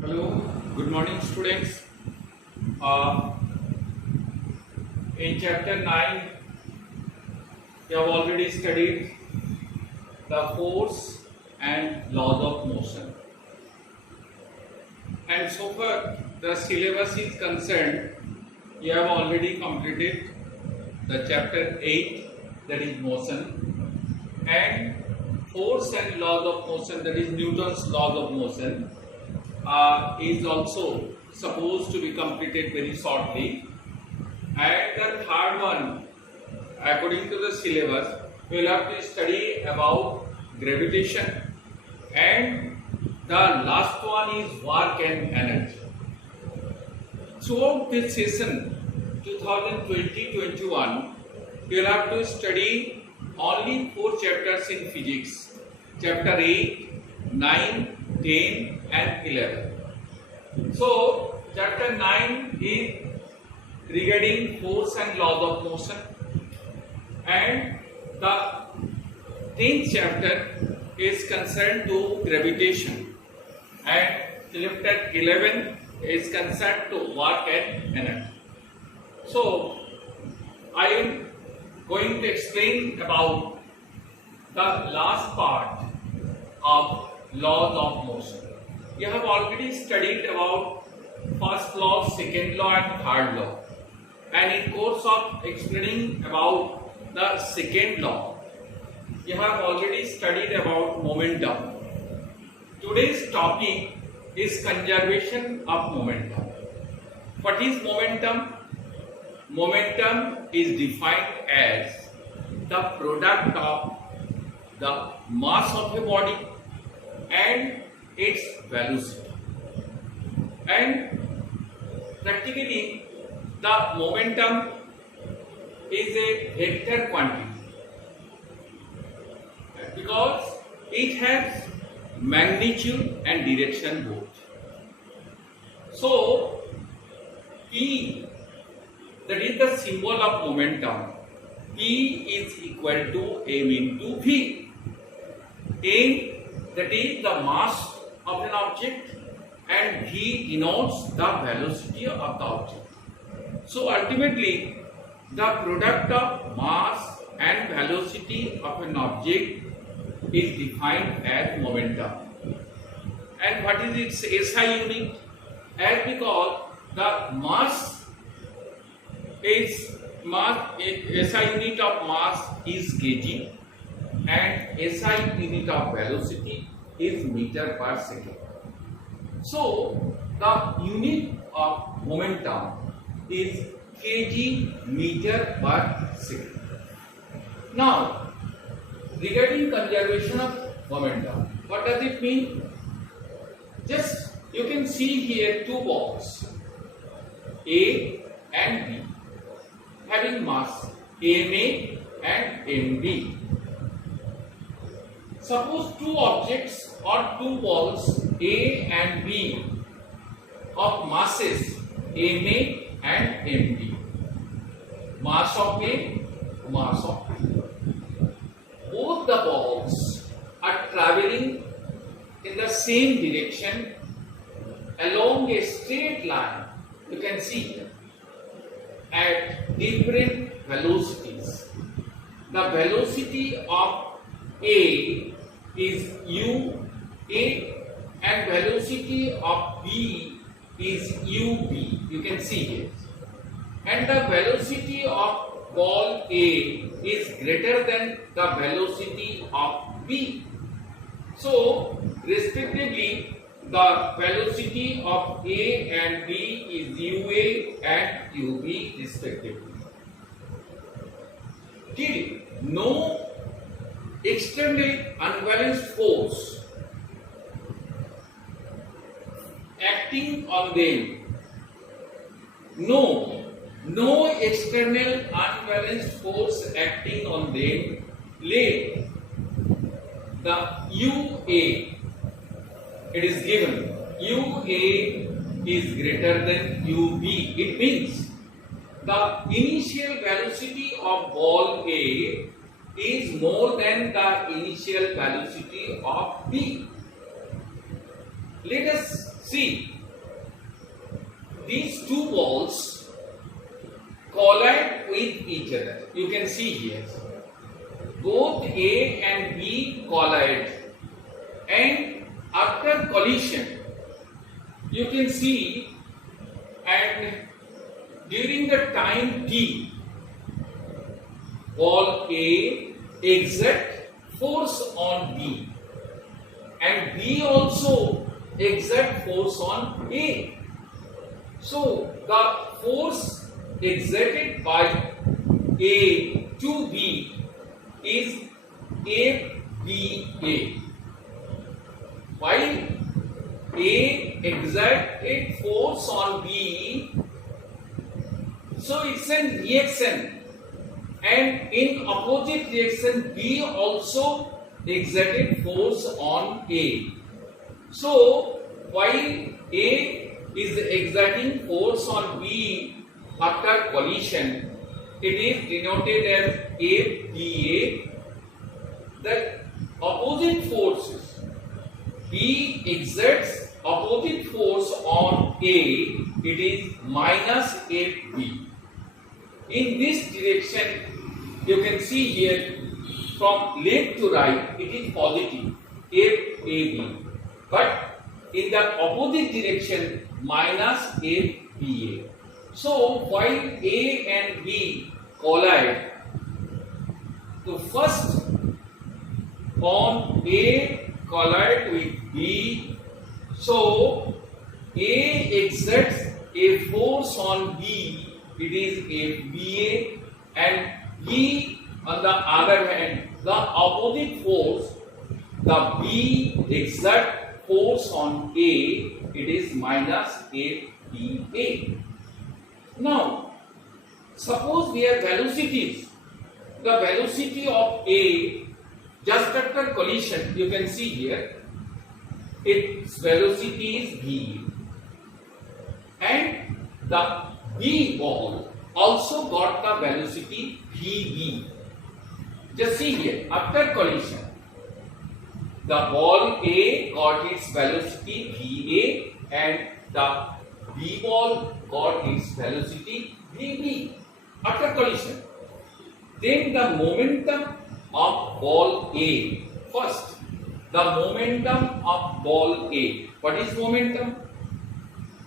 Hello, good morning, students. Uh, in chapter 9, we have already studied the force and laws of motion. And so far, the syllabus is concerned, you have already completed the chapter 8, that is motion, and force and laws of motion, that is Newton's laws of motion, is also supposed to be completed very shortly. And the third one, according to the syllabus, we will have to study about gravitation, and the last one is work and energy. Throughout this session 2020-21, we will have to study only 4 chapters in physics: chapter 8, 9, 10 and 11. So chapter 9 is regarding force and laws of motion, and the 10th chapter is concerned to gravitation, and chapter 11 is concerned to work and energy. So I am going to explain about the last part of laws of motion. You have already studied about first law, second law and third law. And in course of explaining about the second law, you have already studied about momentum. Today's topic is conservation of momentum. What is momentum? Momentum is defined as the product of the mass of a body and its velocity. And practically, the momentum is a vector quantity because it has magnitude and direction both. So P, that is the symbol of momentum, P is equal to m into v. M, that is the mass of an object, and v denotes the velocity of the object. So ultimately, the product of mass and velocity of an object is defined as momentum. And what is its SI unit? As because the mass is SI unit of mass is kg, and SI unit of velocity is meter per second. So the unit of momentum is kg meter per second. Now, regarding conservation of momentum, what does it mean? Just you can see here two balls, A and B, having mass ma and mb. Suppose two objects or two balls A and B of masses ma and mb. Mass of A, mass of B. Both the balls are traveling in the same direction along a straight line. You can see at different velocities. The velocity of A is UA and velocity of B is UB. You can see here. And the velocity of ball A is greater than the velocity of B. So, respectively, the velocity of A and B is UA and UB respectively. Till no external unbalanced force acting on them, no external unbalanced force acting on them, let the UA, it is given UA is greater than UB. It means the initial velocity of ball A is more than the initial velocity of B. Let us See, these two balls collide with each other. You can see here. Both A and B collide, and after collision, you can see, and during the time t, ball A exert force on B, and B also exert force on A. So the force exerted by A to B is ABA. While A exerted force on B, so it's a reaction, and in opposite reaction B also exerted force on A. So while A is exerting force on B after collision, it is denoted as ABA. The opposite forces, B exerts opposite force on A, it is minus AB. In this direction, you can see here from left to right, it is positive, FAB. But in the opposite direction, minus FBA. So while A and B collide, the first on A collide with B, so A exerts a force on B, it is FBA, and B on the other hand, the opposite force, the B exert force on A, it is minus FBA. Now, suppose we have velocities. The velocity of A just after collision, you can see here, its velocity is V. And the B ball also got the velocity VB. Just see here, after collision, the ball A got its velocity VA and the B ball got its velocity VB after collision. Then the momentum of ball A. First, the momentum of ball A. What is momentum?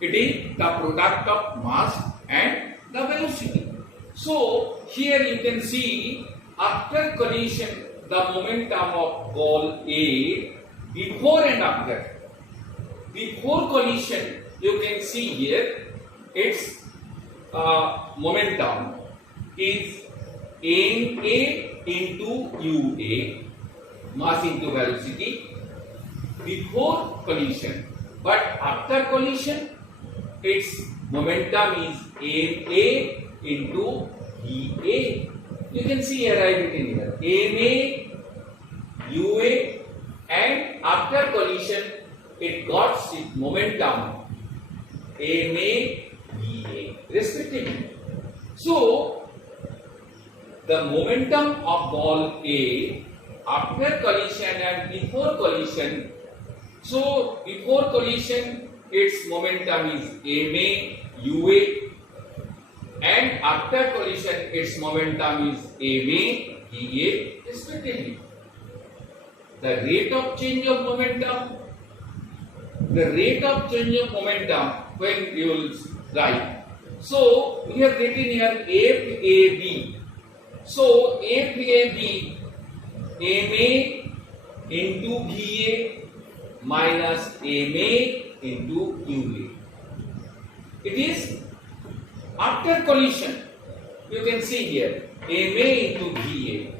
It is the product of mass and the velocity. So here you can see after collision the momentum of ball A before and after. Before collision, you can see here its momentum is MA into UA, mass into velocity, before collision. But after collision, its momentum is MA into VA. You can see here I written here MA, UA, and after collision it got its momentum MA, VA respectively. So the momentum of ball A after collision and before collision. So before collision its momentum is MA, UA, and after collision its momentum is MA, VA respectively. The rate of change of momentum, when you will write. So we have written here FAB. So FAB, MA into VA minus MA into UA. It is after collision. You can see here MA into VA.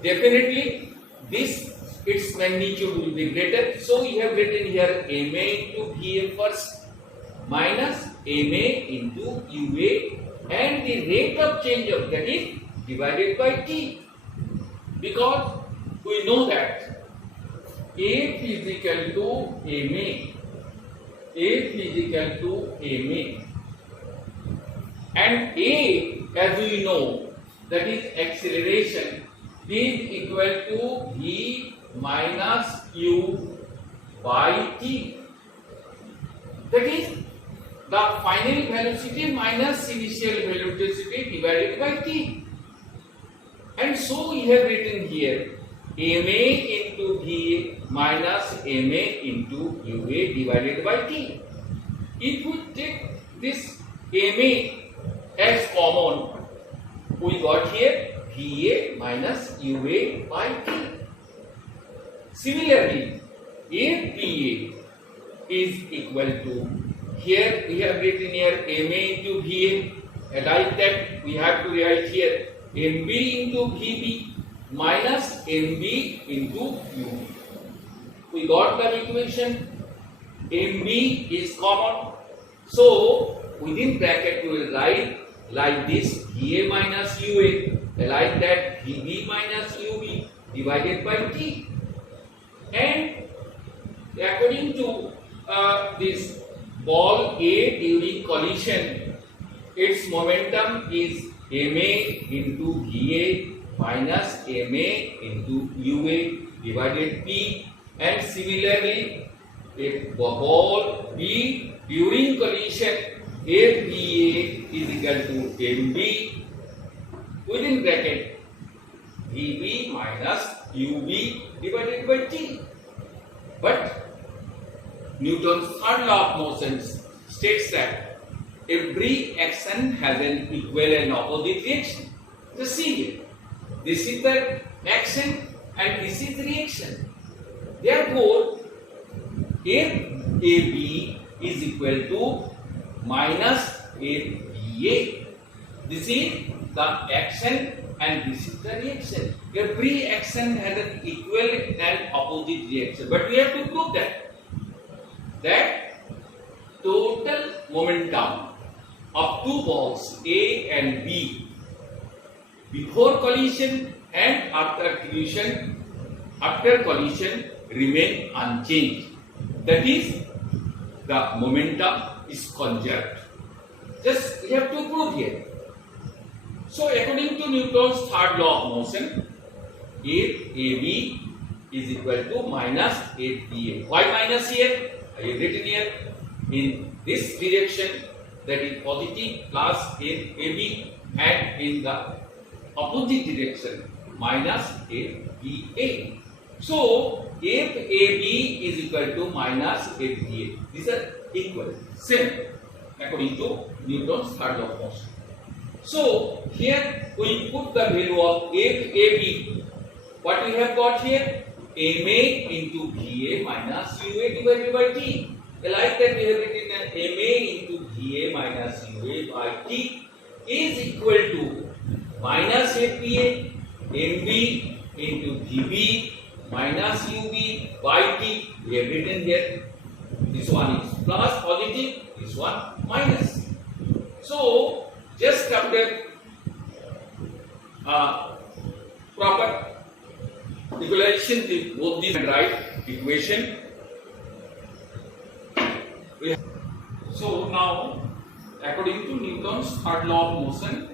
Definitely this its magnitude will be greater. So you have written here MA into VA first minus MA into UA, and the rate of change of that is divided by T, because we know that F is equal to MA, and A, as we know, that is acceleration, is equal to V minus U by T. That is the final velocity minus initial velocity divided by t. And so we have written here ma into Va minus ma into ua divided by t. If we take this ma as common, we got here Va minus ua by t. Similarly, if Va is equal to, here we have written here ma into Va, like that we have to write here Mb into Vb minus Mb into Ub. We got the equation. Mb is common. So within bracket we will write like this Va minus Ua, like that Vb minus Ub divided by T. And according to this ball A during collision, its momentum is ma into Va minus ma into Ua divided P. And similarly, if ball B during collision, if Va is equal to Mb within bracket Vb minus Ub divided by T. But Newton's third law of motion states that every action has an equal and opposite reaction. Just see here. This is the action and this is the reaction. Therefore, if AB is equal to minus FBA, this is the action and this is the reaction. Every action has an equal and opposite reaction. But we have to prove that total momentum of two balls A and B before collision and after collision remain unchanged. That is, the momentum is conserved. Just we have to prove here. So according to Newton's third law of motion, if AB is equal to minus FBA. Why minus here? I have written here in this direction, that is positive plus AB, and in the opposite direction minus FBA. So if AB is equal to minus FBA, these are equal, same according to Newton's third law of motion. So here we put the value of FAB. What we have got here? MA into VA minus UA divided by T. Like that we have written that MA into VA minus UA by T is equal to minus FPA MB into VB minus UB by T. We have written here. This one is plus positive, this one minus. So just after proper equalization with both these and right equation. So now, according to Newton's third law of motion,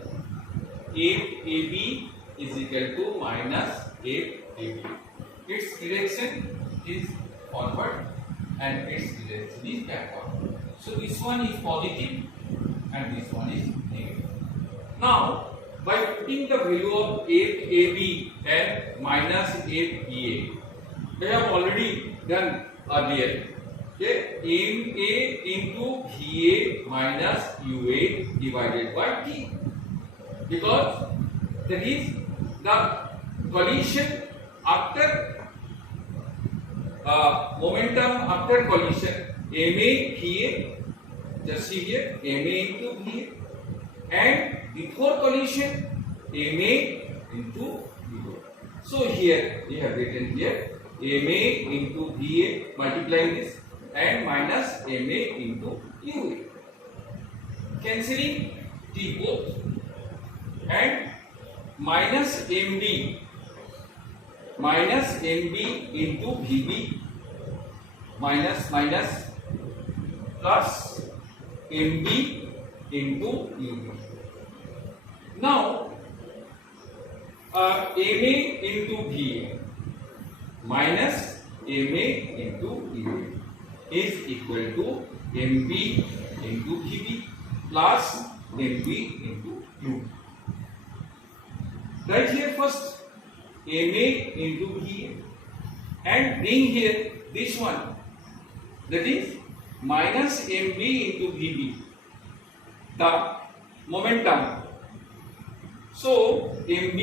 if AB is equal to minus FAB. Its direction is forward and its direction is backward. So this one is positive and this one is negative. Now, by putting the value of FAB and minus FBA, we have already done earlier. Okay, MA into VA minus UA divided by T, because that is the collision after momentum after collision MA VA. Just see here, MA into VA, and before collision MA into VA. So here we have written here MA into VA, multiplying this, and minus MA into UA, cancelling T both, and minus MB into VB minus plus MB into UB. Now MA into VA minus MA into UA is equal to mb into vb plus mb into u. Write here first ma into va and bring here this one, that is minus mb into vb, the momentum. So mb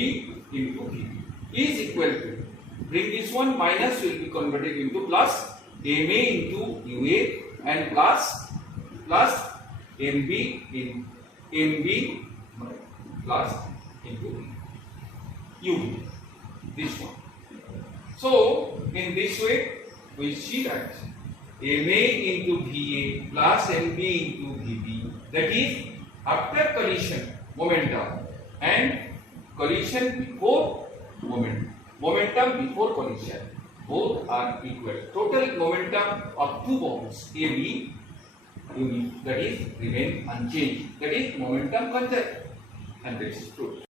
into vb is equal to, bring this one, minus will be converted into plus, ma into ua and plus mb in mb plus into u, this one. So in this way we see that ma into va plus mb into vb, that is after collision momentum and collision before momentum before collision, both are equal. Total momentum of two bonds AB that is remain unchanged, that is momentum conserved, and this is true.